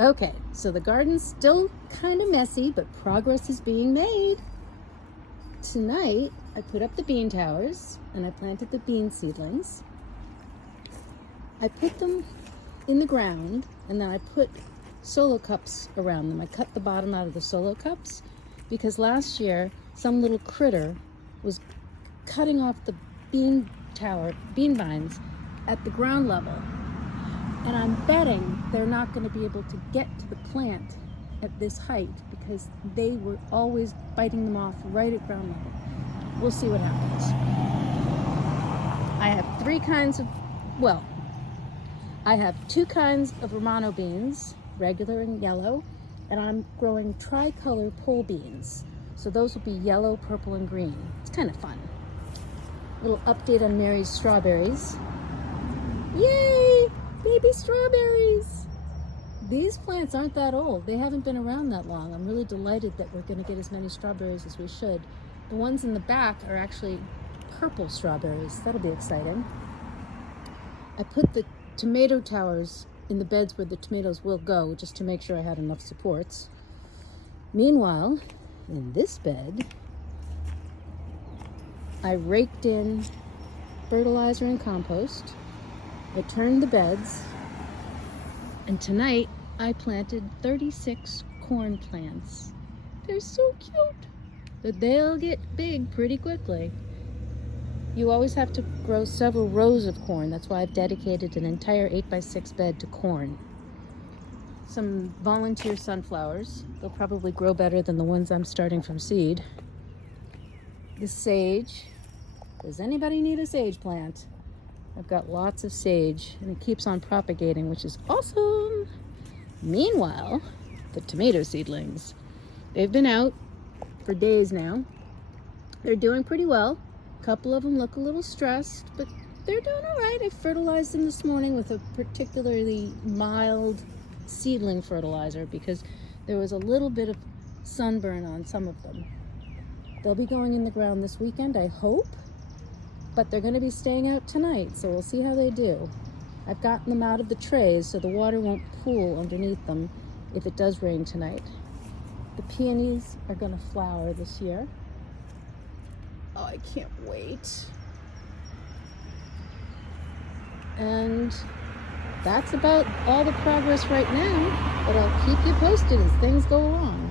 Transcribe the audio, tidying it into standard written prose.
Okay, so the garden's still kind of messy, but progress is being made. Tonight, I put up the bean towers and I planted the bean seedlings. I put them in the ground and then I put solo cups around them. I cut the bottom out of the solo cups because last year some little critter was cutting off the bean vines at the ground level. And I'm betting they're not going to be able to get to the plant at this height because they were always biting them off right at ground level. We'll see what happens. I have I have two kinds of Romano beans, regular and yellow, and I'm growing tricolor pole beans. So those will be yellow, purple, and green. It's kind of fun. Little update on Mary's strawberries. Yay! Baby strawberries! These plants aren't that old. They haven't been around that long. I'm really delighted that we're going to get as many strawberries as we should. The ones in the back are actually purple strawberries. That'll be exciting. I put the tomato towers in the beds where the tomatoes will go just to make sure I had enough supports. Meanwhile, in this bed, I raked in fertilizer and compost. I turned the beds, and tonight I planted 36 corn plants. They're so cute, but they'll get big pretty quickly. You always have to grow several rows of corn. That's why I've dedicated an entire 8x6 bed to corn. Some volunteer sunflowers. They'll probably grow better than the ones I'm starting from seed. The sage. Does anybody need a sage plant? I've got lots of sage, and it keeps on propagating, which is awesome. Meanwhile, the tomato seedlings. They've been out for days now. They're doing pretty well. A couple of them look a little stressed, but they're doing all right. I fertilized them this morning with a particularly mild seedling fertilizer because there was a little bit of sunburn on some of them. They'll be going in the ground this weekend, I hope. But they're going to be staying out tonight, so we'll see how they do. I've gotten them out of the trays so the water won't pool underneath them if it does rain tonight. The peonies are going to flower this year. Oh, I can't wait. And that's about all the progress right now, but I'll keep you posted as things go along.